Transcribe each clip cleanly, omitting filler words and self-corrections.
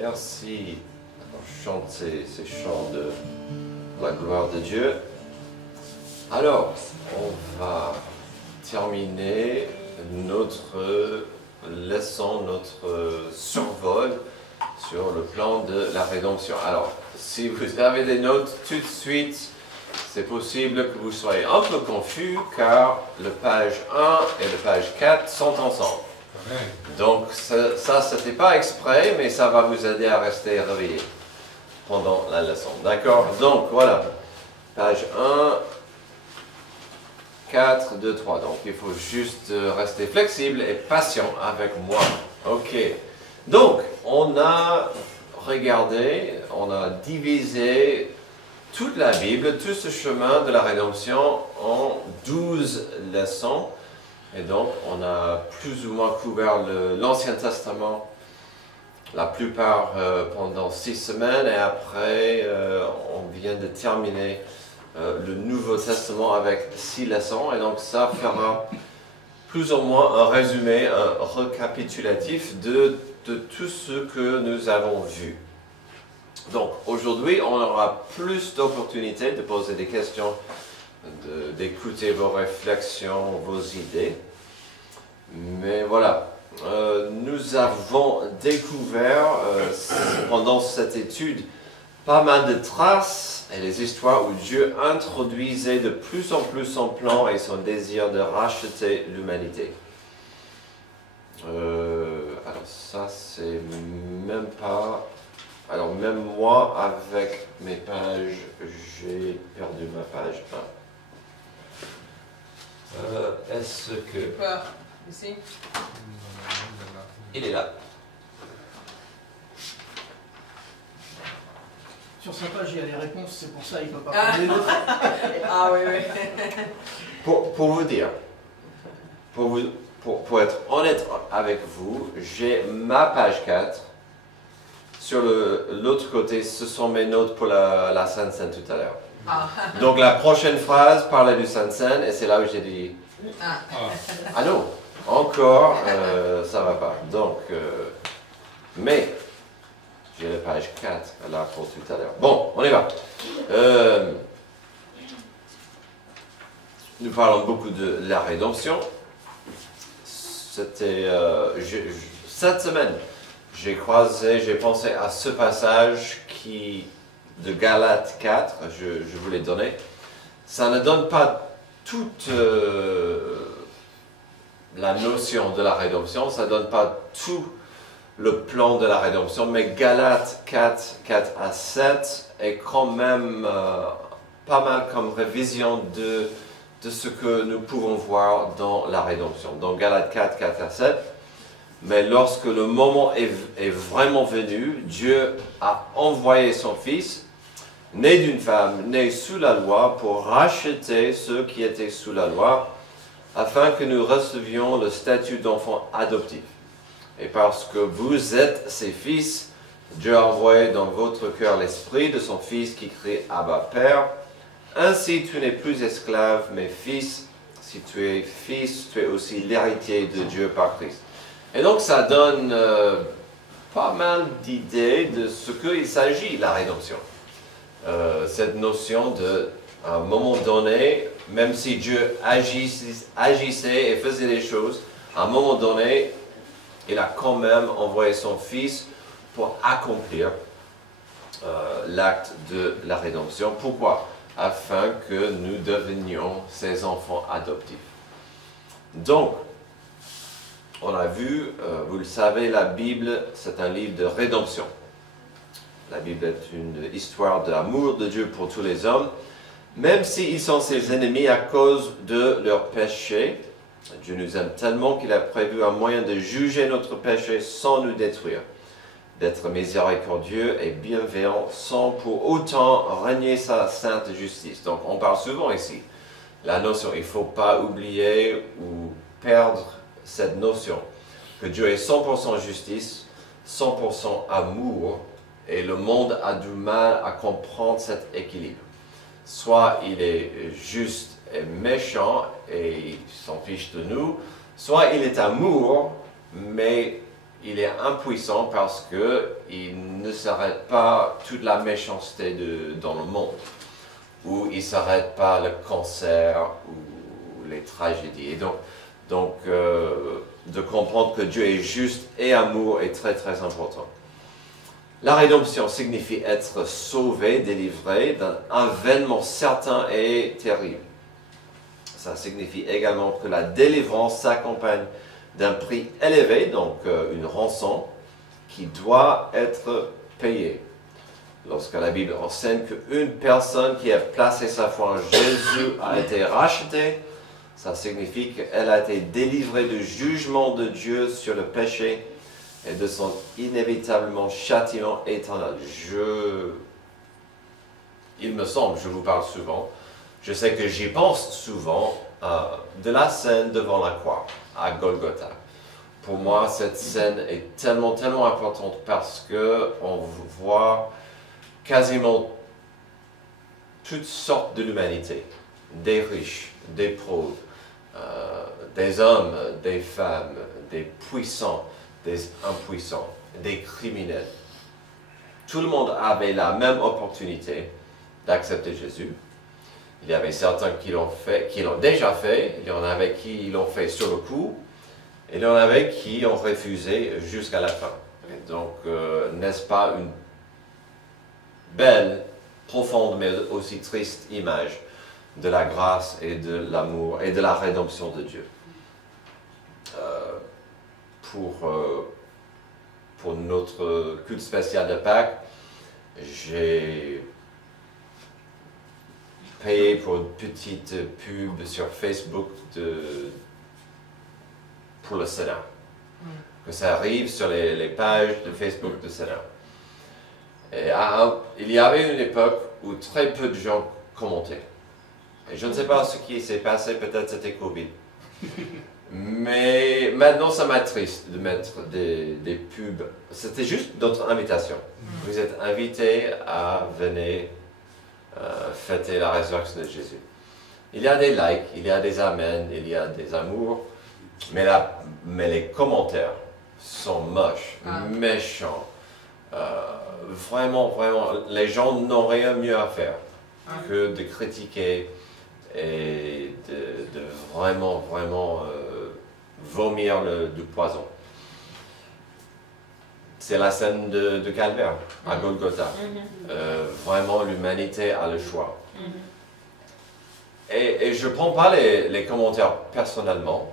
Merci. On chante ces chants de la gloire de Dieu. Alors, on va terminer notre leçon, notre survol sur le plan de la rédemption. Alors, si vous avez des notes tout de suite, c'est possible que vous soyez un peu confus car le page 1 et le page 4 sont ensemble. Donc ça c'était pas exprès, mais ça va vous aider à rester réveillé pendant la leçon. D'accord? Donc voilà, page 1, 4, 2, 3. Donc il faut juste rester flexible et patient avec moi. Ok. Donc on a regardé, on a divisé toute la Bible, tout ce chemin de la rédemption en 12 leçons. Et donc, on a plus ou moins couvert l'Ancien Testament, la plupart pendant 6 semaines. Et après, on vient de terminer le Nouveau Testament avec 6 leçons. Et donc, ça fera plus ou moins un résumé, un récapitulatif de tout ce que nous avons vu. Donc, aujourd'hui, on aura plus d'opportunités de poser des questions, d'écouter vos réflexions, vos idées. Mais voilà, nous avons découvert pendant cette étude pas mal de traces et des histoires où Dieu introduisait de plus en plus son plan et son désir de racheter l'humanité. Alors ça, c'est même pas... Alors même moi, avec mes pages, j'ai perdu ma page 1. Est-ce que... Ici. Il est là. Sur sa page, il y a les réponses, c'est pour ça qu'il ne peut pas prendre les autres. Ah oui, oui. Pour vous dire, pour être honnête avec vous, j'ai ma page 4. Sur l'autre côté, ce sont mes notes pour la Sainte Seine tout à l'heure. Ah. Donc la prochaine phrase parlait du Sainte Seine et c'est là où j'ai dit ah non, encore ça va pas. Donc, mais j'ai la page 4 là pour tout à l'heure. Bon, on y va. Nous parlons beaucoup de la rédemption. C'était cette semaine. J'ai pensé à ce passage de Galates 4, je vous l'ai donné. Ça ne donne pas toute la notion de la rédemption, ça ne donne pas tout le plan de la rédemption, mais Galates 4, 4 à 7 est quand même pas mal comme révision de ce que nous pouvons voir dans la rédemption. Donc Galates 4, 4 à 7. Mais lorsque le moment est vraiment venu, Dieu a envoyé son Fils, né d'une femme, né sous la loi, pour racheter ceux qui étaient sous la loi, afin que nous recevions le statut d'enfant adoptif. Et parce que vous êtes ses fils, Dieu a envoyé dans votre cœur l'esprit de son Fils qui crie « Abba, Père ». Ainsi tu n'es plus esclave, mais fils. Si tu es fils, tu es aussi l'héritier de Dieu par Christ. Et donc ça donne pas mal d'idées de ce qu'il s'agit, la rédemption. Cette notion à un moment donné, même si Dieu agissait et faisait des choses, à un moment donné, il a quand même envoyé son Fils pour accomplir l'acte de la rédemption. Pourquoi? Afin que nous devenions ses enfants adoptifs. Donc, on a vu, vous le savez, la Bible, c'est un livre de rédemption. La Bible est une histoire d'amour de Dieu pour tous les hommes. Même s'ils sont ses ennemis à cause de leur péché, Dieu nous aime tellement qu'il a prévu un moyen de juger notre péché sans nous détruire. D'être miséricordieux et bienveillant sans pour autant renier sa sainte justice. Donc on parle souvent ici, la notion, il ne faut pas oublier ou perdre cette notion que Dieu est 100% justice, 100% amour, et le monde a du mal à comprendre cet équilibre. Soit il est juste et méchant et il s'en fiche de nous, soit il est amour, mais il est impuissant parce qu'il ne s'arrête pas toute la méchanceté dans le monde, ou il ne s'arrête pas le cancer ou les tragédies. Et donc de comprendre que Dieu est juste et amour est très très important. La rédemption signifie être sauvé, délivré d'un avènement certain et terrible. Ça signifie également que la délivrance s'accompagne d'un prix élevé, donc une rançon, qui doit être payée. Lorsque la Bible enseigne qu'une personne qui a placé sa foi en Jésus a été rachetée, ça signifie qu'elle a été délivrée du jugement de Dieu sur le péché et de son inévitablement châtiment éternel. Il me semble, je vous parle souvent, je sais que j'y pense souvent, de la scène devant la croix, à Golgotha. Pour moi, cette scène est tellement, tellement importante parce qu'on voit quasiment toutes sortes de l'humanité, des riches, des pauvres, des hommes, des femmes, des puissants, des impuissants, des criminels. Tout le monde avait la même opportunité d'accepter Jésus. Il y avait certains qui l'ont déjà fait, il y en avait qui l'ont fait sur le coup, et il y en avait qui ont refusé jusqu'à la fin. Et donc, n'est-ce pas une belle, profonde, mais aussi triste image de la grâce et de l'amour et de la rédemption de Dieu? Pour notre culte spécial de Pâques, j'ai payé pour une petite pub sur Facebook pour le Sénat. Que ça arrive sur les pages de Facebook du Sénat. Et il y avait une époque où très peu de gens commentaient. Et je ne sais pas ce qui s'est passé, peut-être c'était Covid. Mais maintenant, ça m'attriste de mettre des pubs. C'était juste notre invitation. Vous êtes invités à venir fêter la résurrection de Jésus. Il y a des likes, il y a des amens, il y a des amours, mais les commentaires sont moches, méchants. Vraiment, vraiment, les gens n'ont rien mieux à faire que de critiquer et de vraiment, vraiment vomir du poison. C'est la scène de Calvaire, à Golgotha. Vraiment, l'humanité a le choix. Et je ne prends pas les commentaires personnellement,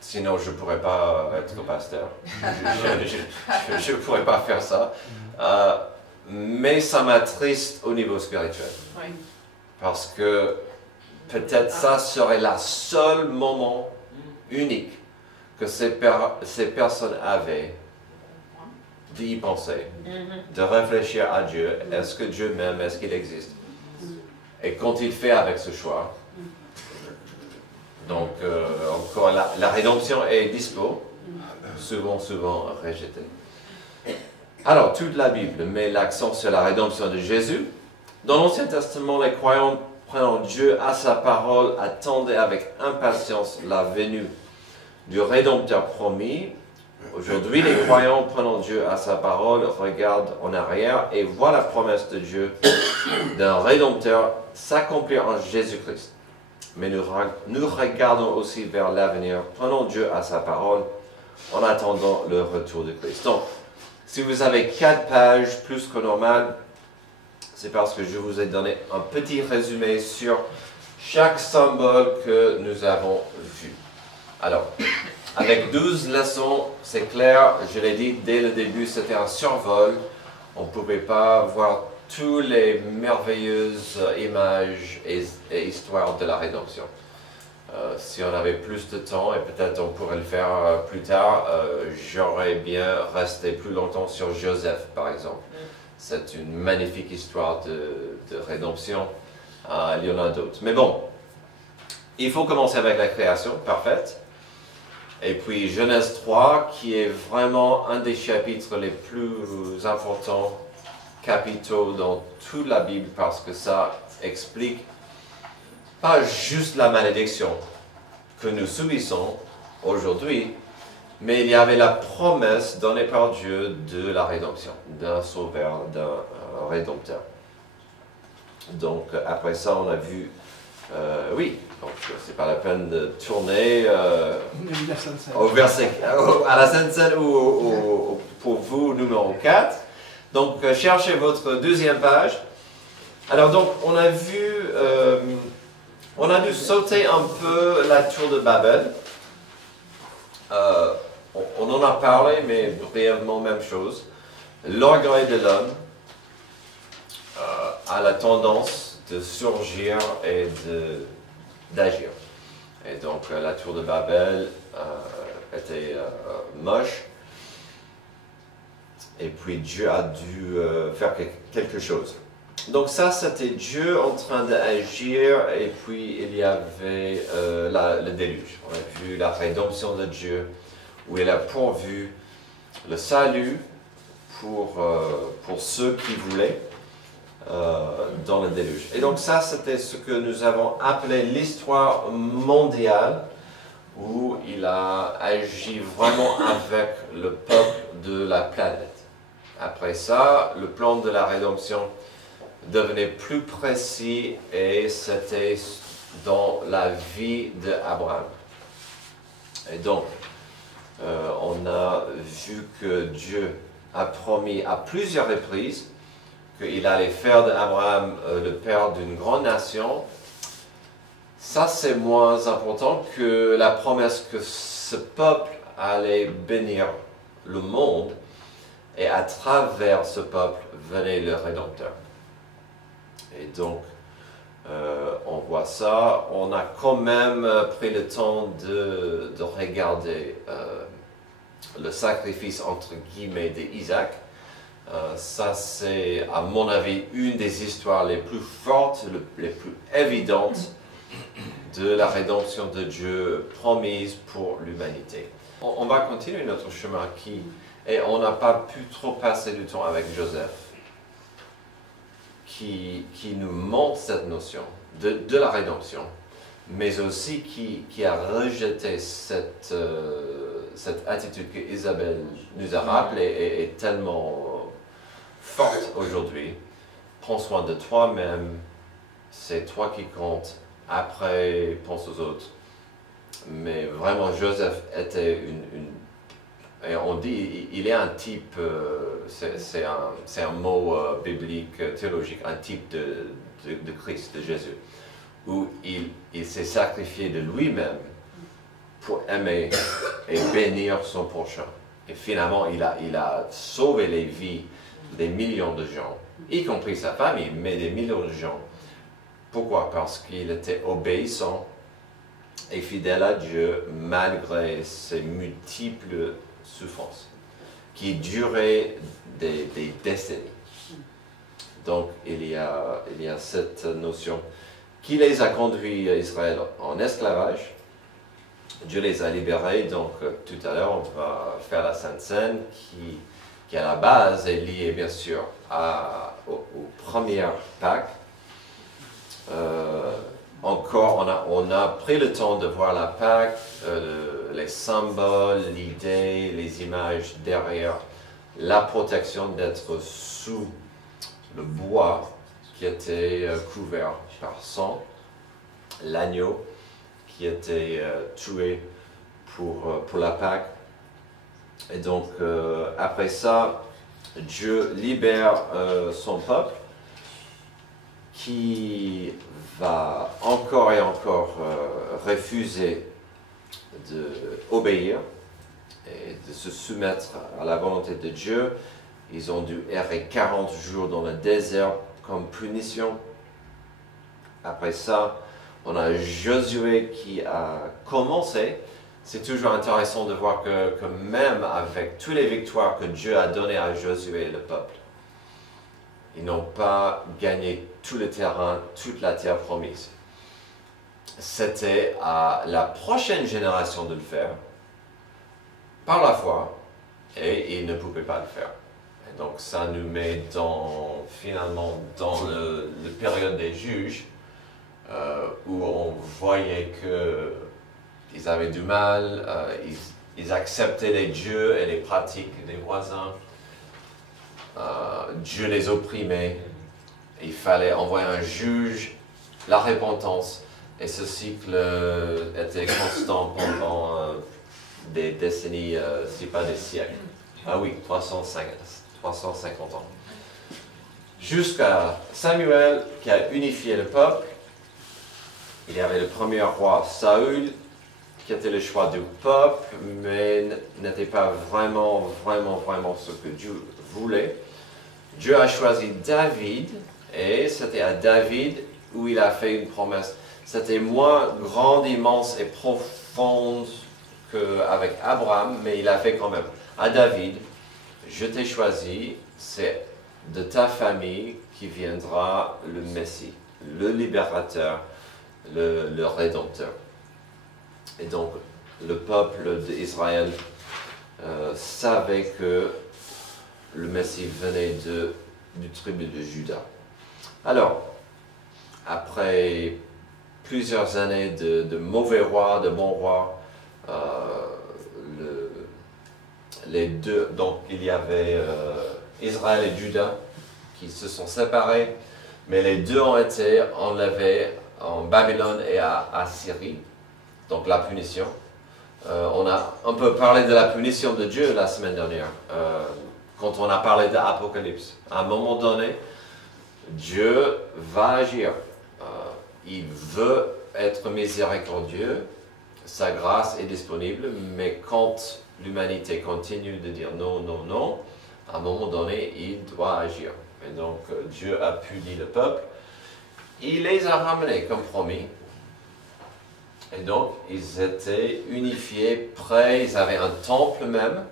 sinon je ne pourrais pas être pasteur. Je ne pourrais pas faire ça. Mais ça m'attriste au niveau spirituel. Parce que peut-être ça serait le seul moment unique que ces personnes avaient d'y penser, de réfléchir à Dieu. Est-ce que Dieu m'aime? Est-ce qu'il existe? Et quand il fait avec ce choix, donc encore la rédemption est dispo, souvent rejetée. Alors, toute la Bible met l'accent sur la rédemption de Jésus. Dans l'Ancien Testament, les croyants prenant Dieu à sa parole attendaient avec impatience la venue du Rédempteur promis. Aujourd'hui, les croyants prenant Dieu à sa parole regardent en arrière et voient la promesse de Dieu d'un Rédempteur s'accomplir en Jésus-Christ. Mais nous regardons aussi vers l'avenir, prenant Dieu à sa parole en attendant le retour de Christ. Donc, si vous avez 4 pages plus que normal, c'est parce que je vous ai donné un petit résumé sur chaque symbole que nous avons vu. Alors, avec 12 leçons, c'est clair, je l'ai dit dès le début, c'était un survol. On ne pouvait pas voir toutes les merveilleuses images et histoires de la rédemption. Si on avait plus de temps, et peut-être on pourrait le faire plus tard, j'aurais bien resté plus longtemps sur Joseph, par exemple. C'est une magnifique histoire de rédemption. Il y en a d'autres. Mais bon, il faut commencer avec la création parfaite. Et puis Genèse 3, qui est vraiment un des chapitres les plus importants, capitaux dans toute la Bible, parce que ça explique pas juste la malédiction que nous subissons aujourd'hui, Mais il y avait la promesse donnée par Dieu de la rédemption, d'un sauveur, d'un rédempteur. Donc après ça, on a vu, oui, donc c'est pas la peine de tourner au verset, à la Sainte Seine ou pour vous, numéro 4. Donc cherchez votre deuxième page. Alors donc on a vu, on a dû sauter un peu la tour de Babel. On en a parlé, mais brièvement, même chose. L'orgueil de l'homme a la tendance de surgir et d'agir. Et donc, la tour de Babel était moche. Et puis, Dieu a dû faire quelque chose. Donc ça, c'était Dieu en train d'agir, et puis il y avait le déluge. On a vu la rédemption de Dieu, où il a pourvu le salut pour ceux qui voulaient dans le déluge. Et donc ça, c'était ce que nous avons appelé l'histoire mondiale, où il a agi vraiment avec le peuple de la planète. Après ça, le plan de la rédemption devenait plus précis, et c'était dans la vie d'Abraham. Et donc, on a vu que Dieu a promis à plusieurs reprises qu'il allait faire d'Abraham le père d'une grande nation. Ça, c'est moins important que la promesse que ce peuple allait bénir le monde, et à travers ce peuple venait le Rédempteur. Et donc, on voit ça. On a quand même pris le temps de regarder le sacrifice entre guillemets d'Isaac. Ça, c'est à mon avis une des histoires les plus fortes, les plus évidentes de la rédemption de Dieu promise pour l'humanité. On va continuer notre chemin et on n'a pas pu trop passer du temps avec Joseph, qui nous montre cette notion de la rédemption, mais aussi qui a rejeté cette attitude que Isabelle nous a rappelée et est tellement forte aujourd'hui. Prends soin de toi-même, c'est toi qui compte, après pense aux autres. Mais vraiment, Joseph était et on dit, il est un type, c'est un mot biblique, théologique, un type de Christ, de Jésus, où il s'est sacrifié de lui-même pour aimer et bénir son prochain. Et finalement, il a sauvé les vies des millions de gens, y compris sa famille, mais des millions de gens. Pourquoi? Parce qu'il était obéissant et fidèle à Dieu malgré ses multiples souffrances qui duraient des décennies. Donc il y a cette notion qui les a conduits Israël en esclavage. Dieu les a libérés, donc tout à l'heure on va faire la Sainte Seine qui à la base est liée bien sûr aux premières Pâques. Encore, on a pris le temps de voir la Pâque, les symboles, l'idée, les images derrière la protection d'être sous le bois qui était couvert par sang, l'agneau qui était tué pour la Pâque. Et donc, après ça, Dieu libère son peuple qui va encore et encore refuser d'obéir et de se soumettre à la volonté de Dieu. Ils ont dû errer 40 jours dans le désert comme punition. Après ça, on a Josué qui a commencé. C'est toujours intéressant de voir que même avec toutes les victoires que Dieu a données à Josué et le peuple, ils n'ont pas gagné tout le terrain, toute la terre promise. C'était à la prochaine génération de le faire, par la foi, et ils ne pouvaient pas le faire. Et donc ça nous met finalement dans la période des juges, où on voyait qu'ils avaient du mal, ils acceptaient les dieux et les pratiques des voisins. Dieu les opprimait. Il fallait envoyer un juge, la repentance. Et ce cycle était constant pendant des décennies, si pas des siècles. Ah oui, 350 ans. Jusqu'à Samuel qui a unifié le peuple. Il y avait le premier roi Saül qui était le choix du peuple, mais n'était pas vraiment ce que Dieu voulait. Dieu a choisi David, et c'était à David où il a fait une promesse. C'était moins grande, immense et profonde qu'avec Abraham, mais il a fait quand même. À David, je t'ai choisi, c'est de ta famille qui viendra le Messie, le libérateur, le Rédempteur. Et donc, le peuple d'Israël savait que le Messie venait du tribu de Juda. Alors, après plusieurs années de mauvais rois, de bons rois, les deux, donc il y avait Israël et Juda qui se sont séparés, mais les deux ont été enlevés en Babylone et à Assyrie, donc la punition. On a un peu parlé de la punition de Dieu la semaine dernière, quand on a parlé d'Apocalypse. À un moment donné, Dieu va agir. Il veut être miséricordieux, sa grâce est disponible, mais quand l'humanité continue de dire non, non, non, à un moment donné, il doit agir. Et donc, Dieu a puni le peuple. Il les a ramenés comme promis. Et donc, ils étaient unifiés, prêts, ils avaient un temple même,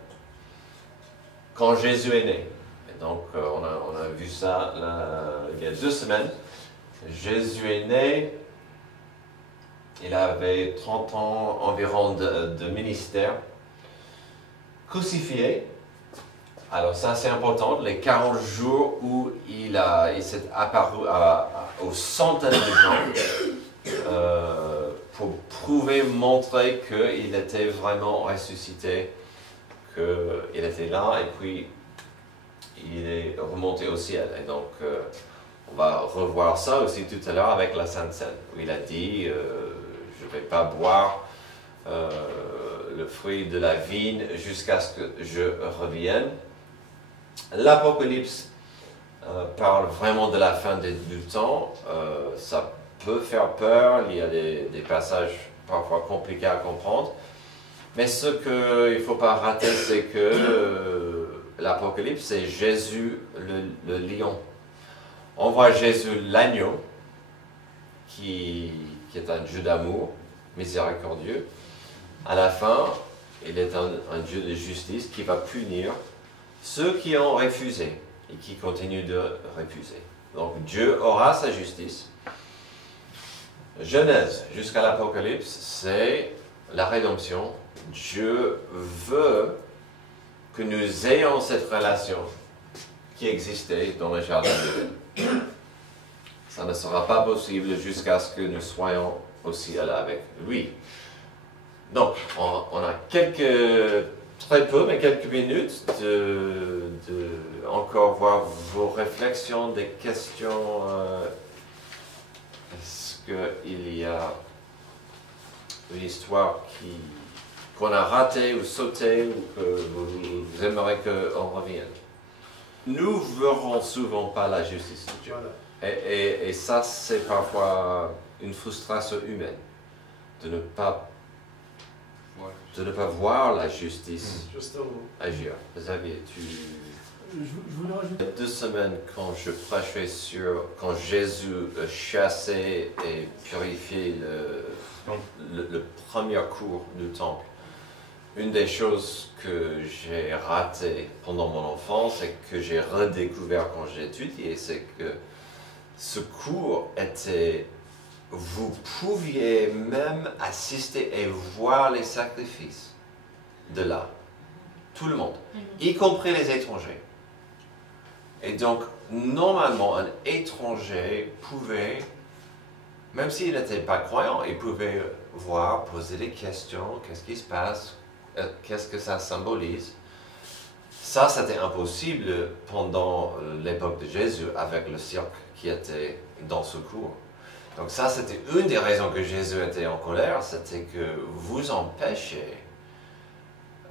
quand Jésus est né. Et donc, on a vu ça il y a 2 semaines. Jésus est né, il avait 30 ans environ de ministère, crucifié. Alors ça c'est important, les 40 jours où il s'est apparu aux centaines de gens pour prouver, montrer qu'il était vraiment ressuscité, qu'il était là et puis il est remonté au ciel. Et donc on va revoir ça aussi tout à l'heure avec la Sainte Seine, où il a dit je ne vais pas boire le fruit de la vigne jusqu'à ce que je revienne. L'Apocalypse parle vraiment de la fin du temps. Ça peut faire peur, il y a des passages parfois compliqués à comprendre. Mais ce qu'il ne faut pas rater, c'est que l'Apocalypse, c'est Jésus le lion. On voit Jésus l'agneau, qui est un Dieu d'amour, miséricordieux. À la fin, il est un Dieu de justice qui va punir ceux qui ont refusé et qui continuent de refuser. Donc Dieu aura sa justice. Genèse jusqu'à l'Apocalypse, c'est la rédemption. Dieu veut que nous ayons cette relation qui existait dans le jardin d'Éden. Ça ne sera pas possible jusqu'à ce que nous soyons au ciel avec lui. Donc, on a très peu, mais quelques minutes de encore voir vos réflexions, des questions. Est-ce qu'il y a une histoire qu'on a ratée ou sautée ou que vous aimeriez qu'on revienne? Nous ne verrons souvent pas la justice de Dieu. Voilà. Et ça, c'est parfois une frustration humaine de ne pas voir la justice agir. Xavier, Je voulais rajouter. Il y a 2 semaines, quand je prêchais quand Jésus chassait et purifiait le premier cours du temple, une des choses que j'ai ratées pendant mon enfance et que j'ai redécouvert quand j'ai étudié, c'est que ce cours était... Vous pouviez même assister et voir les sacrifices de là. Tout le monde, y compris les étrangers. Et donc, normalement, un étranger pouvait, même s'il n'était pas croyant, il pouvait voir, poser des questions, qu'est-ce qui se passe, qu'est-ce que ça symbolise. Ça, c'était impossible pendant l'époque de Jésus avec le cirque qui était dans ce cours. Donc ça, c'était une des raisons que Jésus était en colère, c'était que vous empêchez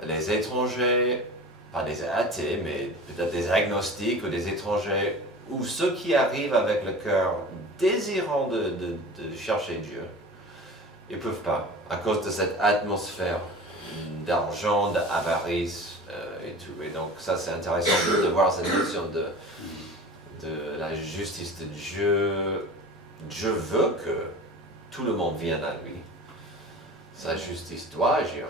les étrangers, pas des athées, mais peut-être des agnostiques ou des étrangers, ou ceux qui arrivent avec le cœur désirant de chercher Dieu, ils ne peuvent pas, à cause de cette atmosphère d'argent, d'avarice et tout. Et donc ça, c'est intéressant de voir cette notion de la justice de Dieu. Dieu veut que tout le monde vienne à lui. Sa justice doit agir.